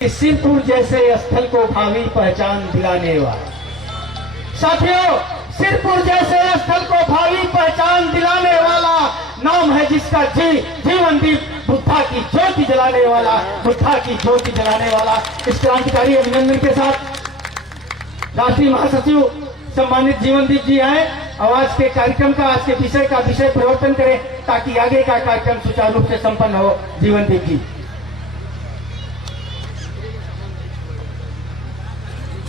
सिरपुर जैसे स्थल को भावी पहचान दिलाने वाला। साथियों, सिरपुर जैसे स्थल को भावी पहचान दिलाने वाला नाम है जिसका जीवन दीप बुद्धा की ज्योति जलाने वाला, बुद्धा की ज्योति जलाने वाला। इस क्रांतिकारी अभिनंदन के साथ राष्ट्रीय महासचिव सम्मानित जीवनदीप जी आए और आज के कार्यक्रम का, आज के विषय का विषय परिवर्तन करें ताकि आगे का कार्यक्रम सुचारू रूप से संपन्न हो। जीवनदीप जी।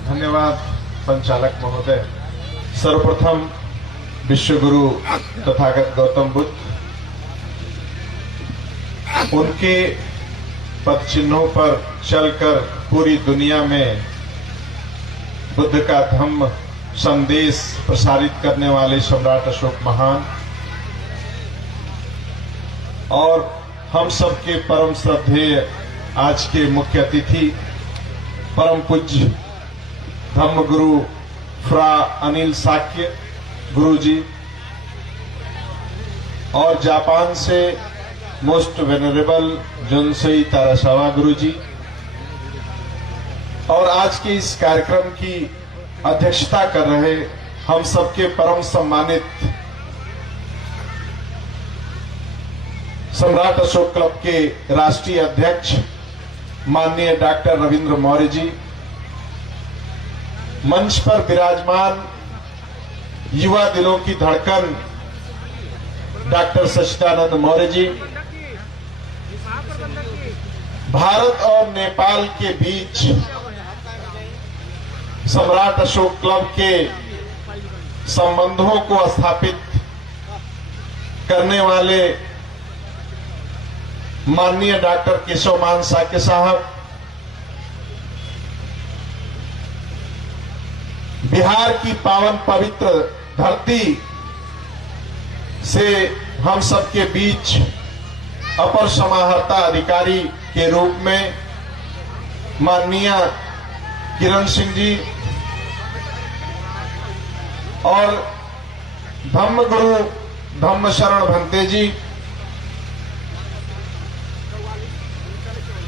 धन्यवाद संचालक महोदय। सर्वप्रथम विश्व गुरु तथागत गौतम बुद्ध, उनके पद चिन्हों पर चलकर पूरी दुनिया में बुद्ध का धम्म संदेश प्रसारित करने वाले सम्राट अशोक महान और हम सबके परम श्रद्धेय आज के मुख्य अतिथि परम पूज्य धम्म गुरु फ्रा अनिल साक्य गुरु जी और जापान से मोस्ट वेनरेबल जोनसेई तारासावा गुरु जी और आज के इस कार्यक्रम की अध्यक्षता कर रहे हम सबके परम सम्मानित सम्राट अशोक क्लब के राष्ट्रीय अध्यक्ष माननीय डॉक्टर रविंद्र मौर्य जी, मंच पर विराजमान युवा दिलों की धड़कन डॉक्टर सच्चिदानंद मौर्य जी, भारत और नेपाल के बीच सम्राट अशोक क्लब के संबंधों को स्थापित करने वाले माननीय डॉक्टर केशवमान साक्य साहब, बिहार की पावन पवित्र धरती से हम सबके बीच अपर समाहर्ता अधिकारी के रूप में माननीय किरण सिंह जी और धम्म गुरु धम्म शरण भंते जी,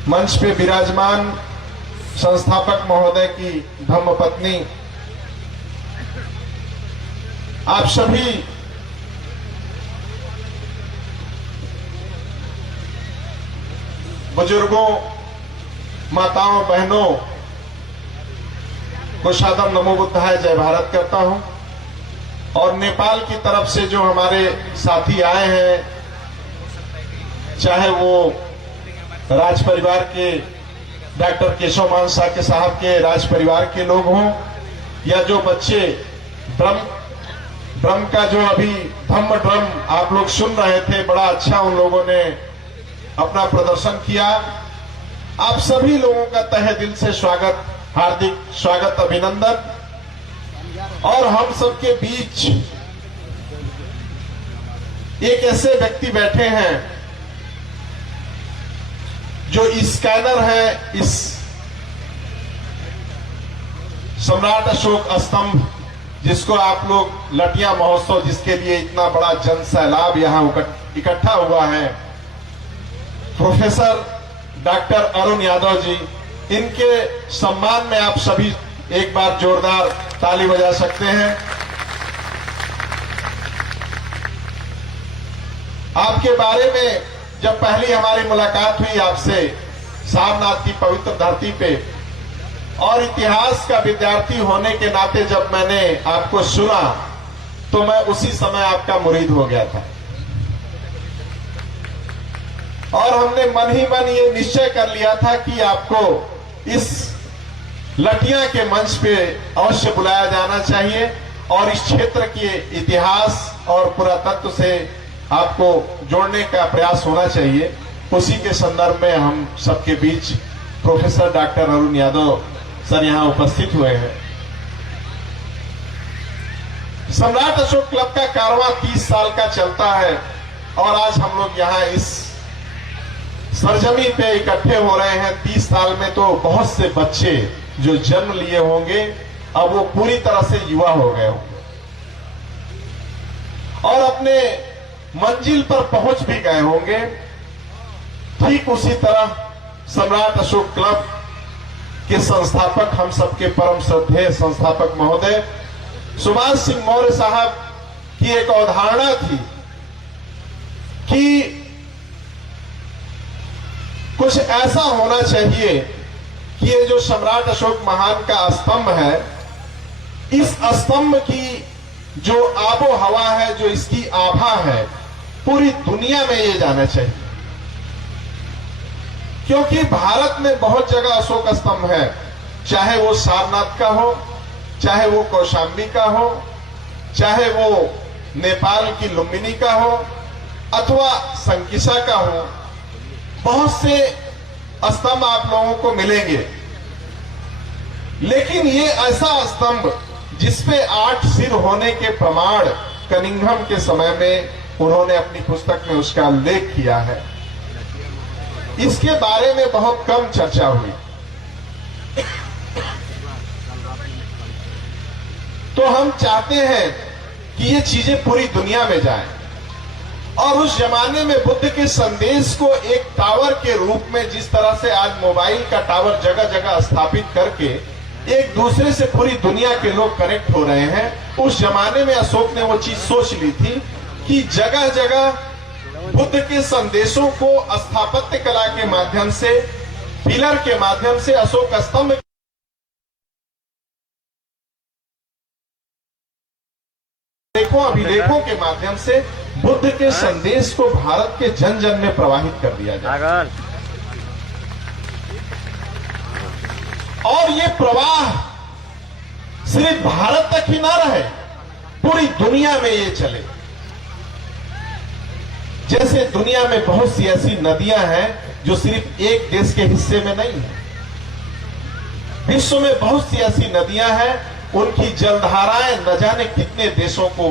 मंच पे विराजमान संस्थापक महोदय की धम्म पत्नी, आप सभी बुजुर्गों, माताओं, बहनों को सादर नमो बुद्धाय जय भारत करता हूं। और नेपाल की तरफ से जो हमारे साथी आए हैं, चाहे वो राज परिवार के डॉक्टर केशवमान साक्य साहब के राज परिवार के लोग हों या जो बच्चे ड्रम का जो अभी धम्म ड्रम आप लोग सुन रहे थे, बड़ा अच्छा उन लोगों ने अपना प्रदर्शन किया। आप सभी लोगों का तहे दिल से स्वागत, हार्दिक स्वागत, अभिनंदन। और हम सबके बीच एक ऐसे व्यक्ति बैठे हैं जो स्कैनर है इस सम्राट अशोक स्तंभ, जिसको आप लोग लटिया महोत्सव, जिसके लिए इतना बड़ा जन सैलाब यहां इकट्ठा हुआ है, प्रोफेसर डॉक्टर अरुण यादव जी, इनके सम्मान में आप सभी एक बार जोरदार ताली बजा सकते हैं। आपके बारे में जब पहली हमारी मुलाकात हुई आपसे सारनाथ की पवित्र धरती पे, और इतिहास का विद्यार्थी होने के नाते जब मैंने आपको सुना तो मैं उसी समय आपका मुरीद हो गया था और हमने मन ही मन ये निश्चय कर लिया था कि आपको इस लटिया के मंच पे अवश्य बुलाया जाना चाहिए और इस क्षेत्र के इतिहास और पुरातत्व से आपको जोड़ने का प्रयास होना चाहिए। उसी के संदर्भ में हम सबके बीच professor doctor Arun Yadav sir यहां उपस्थित हुए हैं। सम्राट अशोक क्लब का कारवां 30 साल का चलता है और आज हम लोग यहां इस सरजमी पे इकट्ठे हो रहे हैं। 30 साल में तो बहुत से बच्चे जो जन्म लिए होंगे अब वो पूरी तरह से युवा हो गए होंगे और अपने मंजिल पर पहुंच भी गए होंगे। ठीक उसी तरह सम्राट अशोक क्लब के संस्थापक, हम सबके परम श्रद्धेय संस्थापक महोदय सुभाष सिंह मौर्य साहब की एक अवधारणा थी कि कुछ ऐसा होना चाहिए कि ये जो सम्राट अशोक महान का स्तंभ है, इस स्तंभ की जो आबो हवा है, जो इसकी आभा है, पूरी दुनिया में ये जाना चाहिए। क्योंकि भारत में बहुत जगह अशोक स्तंभ है, चाहे वो सारनाथ का हो, चाहे वो कौशाम्बी का हो, चाहे वो नेपाल की लुम्बिनी का हो, अथवा संकिसा का हो। बहुत से स्तंभ आप लोगों को मिलेंगे, लेकिन ये ऐसा स्तंभ जिसपे 8 सिर होने के प्रमाण कनिंघम के समय में उन्होंने अपनी पुस्तक में उसका उल्लेख किया है, इसके बारे में बहुत कम चर्चा हुई। तो हम चाहते हैं कि ये चीजें पूरी दुनिया में जाएं, और उस जमाने में बुद्ध के संदेश को एक टावर के रूप में, जिस तरह से आज मोबाइल का टावर जगह जगह स्थापित करके एक दूसरे से पूरी दुनिया के लोग कनेक्ट हो रहे हैं, उस जमाने में अशोक ने वो चीज सोच ली थी कि जगह जगह बुद्ध के संदेशों को स्थापत्य कला के माध्यम से, पिलर के माध्यम से, अशोक स्तंभ अभिलेखों के माध्यम से बुद्ध के संदेश को भारत के जन जन में प्रवाहित कर दिया जाए, और ये प्रवाह सिर्फ भारत तक ही ना रहे, पूरी दुनिया में ये चले। जैसे दुनिया में बहुत सी ऐसी नदियां हैं जो सिर्फ एक देश के हिस्से में नहीं है, विश्व में बहुत सी ऐसी नदियां हैं, उनकी जलधाराएं न जाने कितने देशों को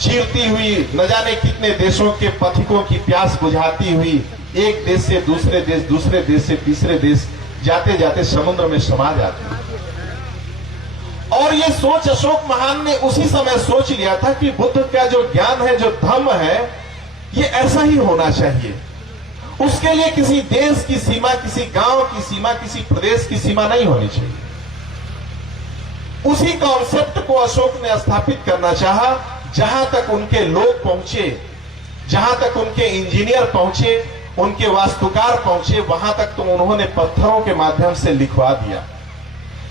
चीरती हुई, न जाने कितने देशों के पथिकों की प्यास बुझाती हुई, एक देश से दूसरे देश, दूसरे देश से तीसरे देश जाते जाते समुद्र में समा जाती है। और ये सोच अशोक महान ने उसी समय सोच लिया था कि बुद्ध का जो ज्ञान है, जो धर्म है, ये ऐसा ही होना चाहिए। उसके लिए किसी देश की सीमा, किसी गांव की सीमा, किसी प्रदेश की सीमा नहीं होनी चाहिए। उसी कॉन्सेप्ट को अशोक ने स्थापित करना चाहा। जहां तक उनके लोग पहुंचे, जहां तक उनके इंजीनियर पहुंचे, उनके वास्तुकार पहुंचे, वहां तक तो उन्होंने पत्थरों के माध्यम से लिखवा दिया।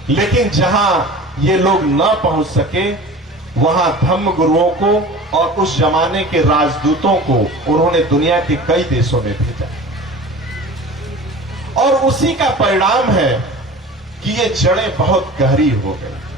लेकिन जहां ये लोग न पहुंच सके, वहां धम्म गुरुओं को और उस जमाने के राजदूतों को उन्होंने दुनिया के कई देशों में भेजा, और उसी का परिणाम है कि ये जड़ें बहुत गहरी हो गई।